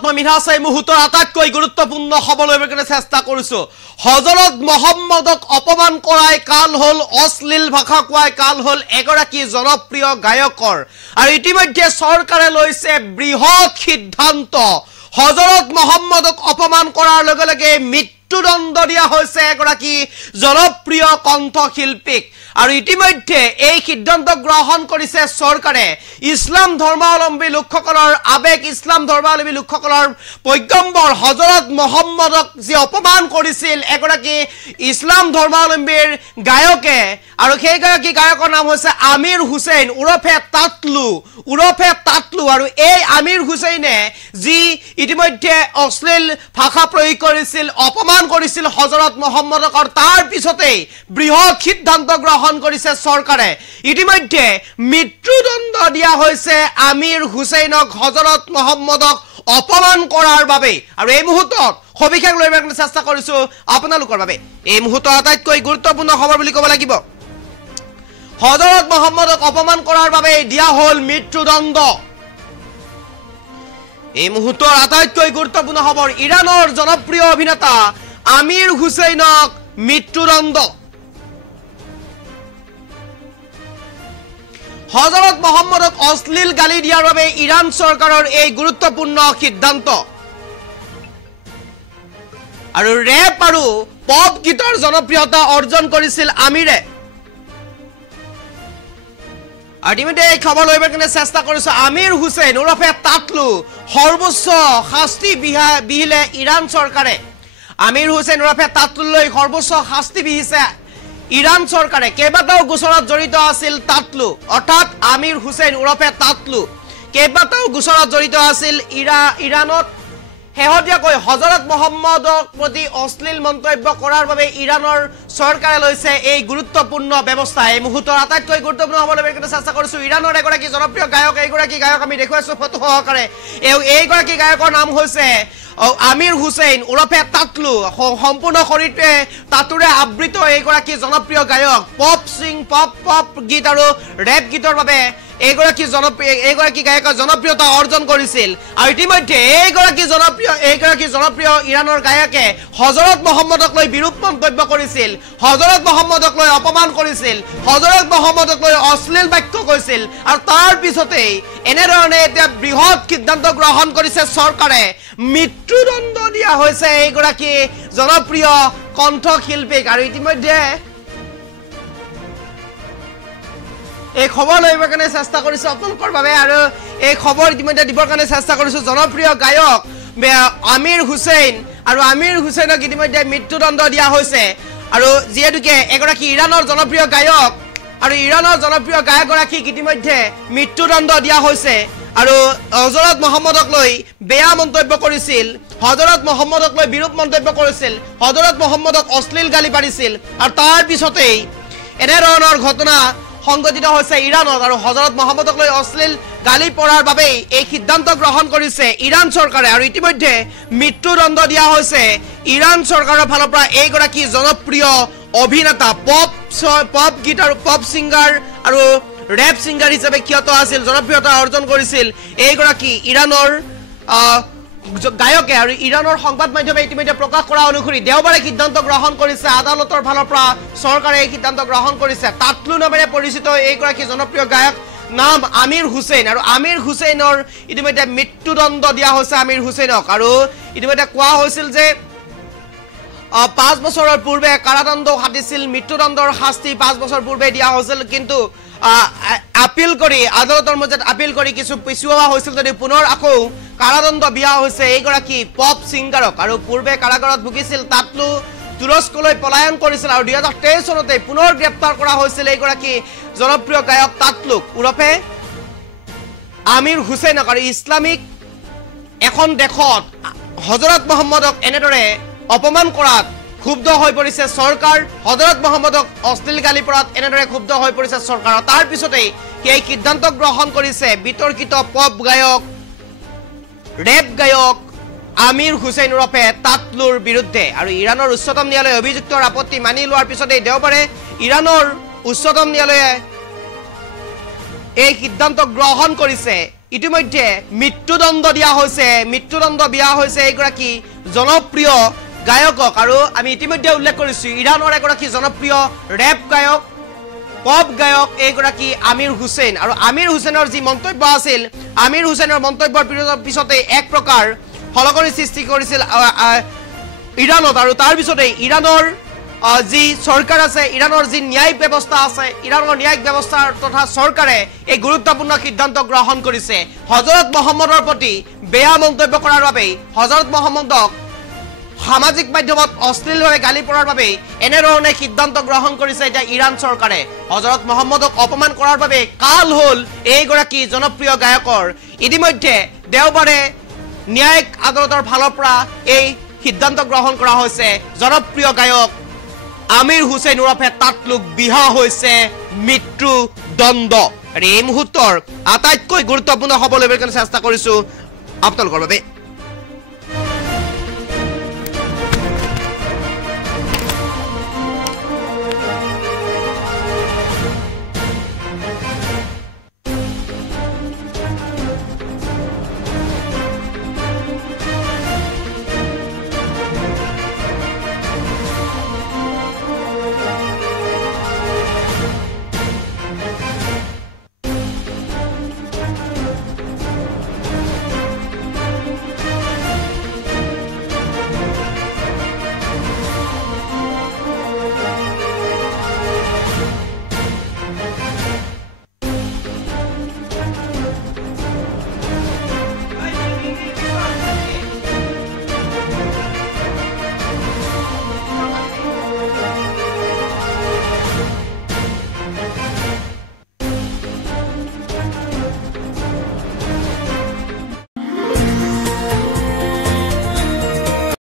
মাজত মই মিঠাছাই মুহূৰ্তৰ আটাইতকৈ গুৰুত্বপূৰ্ণ খবৰ লৈ কাৰণে চেষ্টা কৰিছো হযৰত মুহাম্মদক অপমান কৰাই কাল হল অশ্লীল ভাষা কোৱাই কাল হল এগৰাকী জনপ্ৰিয় গায়কৰ আৰু ইতিমধ্যে চৰকাৰে লৈছে বৃহৎ সিদ্ধান্ত হযৰত মুহাম্মদক অপমান কৰাৰ লগে লগে মৃত্যুদণ্ড দিয়া হৈছে এগৰাকী জনপ্ৰিয় কণ্ঠশিল্পীক আৰু ইতিমধ্যে এই সিদ্ধান্ত গ্ৰহণ কৰিছে চৰকাৰে ইছলাম ধৰ্মাৱলম্বী লোকসকলৰ আবেগ ইছলাম ধৰ্মাৱলম্বী লোকসকলৰ পৈগম্বৰ হযৰত মুহাম্মদক যি অপমান কৰিছিল এগৰাকী ইছলাম ধৰ্মাৱলম্বীৰ গায়কে আৰু সেই গায়কৰ নাম হৈছে আমিৰ হুছেইন উৰফে তাতলু আৰু এই আমিৰ হুছেইনে যি ইতিমধ্যে অশ্লীল ভাষা প্ৰয়োগ কৰিছিল অপমান কৰিছিল হযৰত মুহাম্মদক আৰু তাৰ পিছতে বৃহৎ সিদ্ধান্ত গ্ৰহণ কৰিছে চৰকাৰে ইতিমধ্যে মৃত্যুদণ্ড দিয়া হৈছে আমিৰ হুছেইনক হযৰত মুহাম্মদক অপমান কৰাৰ বাবে আৰু এই মুহূৰ্তত সবিশেষ লৈ কাৰণে চেষ্টা কৰিছো আপোনালোকৰ বাবে এই মুহূৰ্তৰ আটাইতকৈ গুৰুত্বপূৰ্ণ খবৰ বুলি ক'ব লাগিব হযৰত মুহাম্মদক অপমান কৰাৰ বাবে দিয়া হল মৃত্যুদণ্ড এই মুহূৰ্তৰ আটাইতকৈ গুৰুত্বপূৰ্ণ খবৰ ইৰানৰ জনপ্ৰিয় অভিনেতা আমিৰ হুছেইনক মৃত্যুদণ্ড হযৰত মুহাম্মদক অশ্লীল গালি দিয়াৰ বাবে ইৰাণ চৰকাৰৰ এই গুৰুত্বপূৰ্ণ সিদ্ধান্ত আৰু ৰেপ আৰু পপ গীতৰ জনপ্ৰিয়তা অৰ্জন কৰিছিল আমিৰে আল্টিমেটলি এই খবৰ লৈ কাৰণে চেষ্টা কৰিছো আমিৰ হুছেইন উৰফে তাতলু সৰ্বোচ্চ শাস্তি বিহিলে ইৰাণ চৰকাৰে আমিৰ হুছেইন উৰফে তাতলুলৈ সৰ্বোচ্চ শাস্তি বিহিছে ইৰাণ চৰকাৰে কেইবাটাও গোচৰত জড়িত আছিল তাতলু অৰ্থাৎ আমিৰ হুছেইন উৰফে তাতলু কেইবাটাও গোচৰত জড়িত আছিল ইৰাণত হেহতিয়াকৈ হযৰত মুহাম্মদক প্ৰতি অশ্লীল মন্তব্য কৰাৰ বাবে ইৰাণৰ চৰকাৰে লৈছে এই গুৰুত্বপূৰ্ণ ব্যৱস্থা এই মুহূৰ্তৰ আটাইতকৈ গুৰুত্বপূৰ্ণ হ'বলৈ চেষ্টা কৰিছো ইৰাণৰ এগৰাকী জনপ্ৰিয় গায়ক এইগৰাকী গায়ক আমি দেখুৱাইছো ফটো সহকাৰে এইগৰাকী গায়কৰ নাম হৈছে আমিৰ হুছেইন উৰফে তাতলু সম্পূৰ্ণ শৰীৰটোৱে তাতুৰে আবৃত এইগৰাকী জনপ্ৰিয় গায়ক পপ গীত আৰু ৰেপ গীতৰ বাবে এইগৰাকী গায়কৰ জনপ্ৰিয়তা অৰ্জন কৰিছিল আৰু ইতিমধ্যে এইগৰাকী জনপ্ৰিয় ইৰাণৰ গায়কে হযৰত মুহাম্মদক লৈ বিৰূপ মন্তব্য কৰিছিল হযৰত মুহাম্মদক লৈ অপমান কৰিছিল হযৰত মুহাম্মদক লৈ অশ্লীল বাক্য কৈছিল আৰু তাৰ পিছতে এনেধৰণে এতিয়া বৃহৎ সিদ্ধান্ত গ্ৰহণ কৰিছে চৰকাৰে মৃত্যুদণ্ড দিয়া হৈছে এইগৰাকী জনপ্ৰিয় কণ্ঠশিল্পীক আৰু ইতিমধ্যে এই খবৰ লৈ কাৰণে চেষ্টা কৰিছো আপোনালোকৰ বাবে আৰু এই খবৰ ইতিমধ্যে দিবৰ কাৰণে চেষ্টা কৰিছো জনপ্ৰিয় গায়ক আমিৰ হুছেইন আৰু আমিৰ হুছেইনক ইতিমধ্যে মৃত্যুদণ্ড দিয়া হৈছে আৰু যিহেতুকে এগৰাকী ইৰাণৰ জনপ্ৰিয় গায়ক আৰু ইৰাণৰ জনপ্ৰিয় গায়কগৰাকীক ইতিমধ্যে মৃত্যুদণ্ড দিয়া হৈছে আৰু হযৰত মুহাম্মদক লৈ বেয়া মন্তব্য কৰিছিল হযৰত মুহাম্মদক লৈ বিৰূপ মন্তব্য কৰিছিল হযৰত মুহাম্মদক অশ্লীল গালি পাৰিছিল আৰু তাৰ পিছতে এনেধৰণৰ ঘটনা সংগঠিত হৈছে ইৰাণত আৰু হযৰত মুহাম্মদক লৈ অশ্লীল গালি পৰাৰ বাবে এই সিদ্ধান্ত গ্ৰহণ কৰিছে ইৰাণ চৰকাৰে আৰু ইতিমধ্যে মৃত্যুদণ্ড দিয়া হৈছে ইৰাণ চৰকাৰৰ ফালৰ পৰা এইগৰাকী জনপ্ৰিয় অভিনেতা পপ গীত আৰু পপ সিংগাৰ আৰু ৰেপ সিংগাৰ হিচাপে খ্যাত আছিল জনপ্ৰিয়তা অৰ্জন কৰিছিল এইগৰাকী ইৰাণৰ গায়কে আৰু ইৰাণৰ সংবাদ মাধ্যমে ইতিমধ্যে প্ৰকাশ কৰা অনুসৰি দেওবাৰে সিদ্ধান্ত গ্ৰহণ কৰিছে আদালতৰ ফালৰ পৰা চৰকাৰে এই সিদ্ধান্ত গ্ৰহণ কৰিছে তাতলু নামেৰে পৰিচিত এইগৰাকী জনপ্ৰিয় গায়ক নাম আমিৰ হুছেইন আৰু আমিৰ হুছেইনৰ ইতিমধ্যে মৃত্যুদণ্ড দিয়া হৈছে আমিৰ হুছেইনক আৰু ইতিমধ্যে কোৱা হৈছিল যে 5 বছৰৰ পূৰ্বে কাৰাদণ্ড খাটিছিল মৃত্যুদণ্ডৰ শাস্তি 5 বছৰ পূৰ্বে দিয়া হৈছিল কিন্তু আপিল কৰি আদালতৰ মাজত আপিল কৰি কিছু পিছুৱা হৈছিল যদি পুনৰ আকৌ কাৰাদণ্ড দিয়া হৈছে এইগৰাকী পপ সিংগাৰক আৰু পূৰ্বে কাৰাগাৰত ভুগিছিল তাতলু তুৰস্কলৈ পলায়ন কৰিছিল আৰু 2023 চনতে পুনৰ গ্ৰেপ্তাৰ কৰা হৈছিল এইগৰাকী জনপ্ৰিয় গায়ক তাতলুক উৰফে আমিৰ হুছেইনক আৰু ইছলামিক এখন দেশত হযৰত মুহাম্মদক এনেদৰে অপমান কৰাত ক্ষুব্ধ হৈ পৰিছে চৰকাৰ হযৰত মুহাম্মদক অশ্লীল গালি পৰাত এনেদৰে ক্ষুব্ধ হৈ পৰিছে চৰকাৰ তাৰ পিছতে এই সিদ্ধান্ত গ্ৰহণ কৰিছে বিতৰ্কিত পপ গায়ক ৰেপ গায়ক আমিৰ হুছেইন উৰফে তাতলুৰ বিৰুদ্ধে আৰু ইৰাণৰ উচ্চতম ন্যায়ালয়ে অভিযুক্তৰ আপত্তি মানি লোৱাৰ পিছতে দেওবাৰে ইৰাণৰ উচ্চতম ন্যায়ালয়ে এই সিদ্ধান্ত গ্ৰহণ কৰিছে ইতিমধ্যে মৃত্যুদণ্ড দিয়া হৈছে এইগৰাকী জনপ্ৰিয় গায়কক আৰু আমি ইতিমধ্যে উল্লেখ কৰিছোঁ ইৰাণৰ এগৰাকী জনপ্ৰিয় ৰেপ গায়ক পপ গায়ক এইগৰাকী আমিৰ হুছেইন আৰু আমিৰ হুছেইনৰ যি মন্তব্য আছিল আমিৰ হুছেইনৰ মন্তব্যৰ পিছতে এক প্ৰকাৰ হলকৰি সৃষ্টি কৰিছিল ইৰাণত আৰু তাৰ পিছতে ইৰাণৰ যি চৰকাৰ আছে ইৰাণৰ যি ন্যায়িক ব্যৱস্থা আছে ইৰাণৰ ন্যায়িক ব্যৱস্থা তথা চৰকাৰে এই গুৰুত্বপূৰ্ণ সিদ্ধান্ত গ্ৰহণ কৰিছে হজৰত মহম্মদৰ প্ৰতি বেয়া মন্তব্য কৰাৰ বাবে হজৰত মহম্মদক সামাজিক মাধ্যমত অশ্লীলভাৱে গালি পৰাৰ বাবে এনেধৰণে সিদ্ধান্ত গ্ৰহণ কৰিছে এতিয়া ইৰাণ চৰকাৰে হজৰত মহম্মদক অপমান কৰাৰ বাবে কাল হ'ল এইগৰাকী জনপ্ৰিয় গায়কৰ ইতিমধ্যে দেওবাৰে ন্যায়িক আদালতৰ ফালৰ পৰা এই সিদ্ধান্ত গ্ৰহণ কৰা হৈছে জনপ্ৰিয় গায়ক আমিৰ হুছেইন ওৰফে তাতলুক বিহা হৈছে মৃত্যুদণ্ড আৰু এই মুহূৰ্তৰ আটাইতকৈ গুৰুত্বপূৰ্ণ খবৰ ল'বলৈ চেষ্টা কৰিছোঁ আপোনালোকৰ বাবে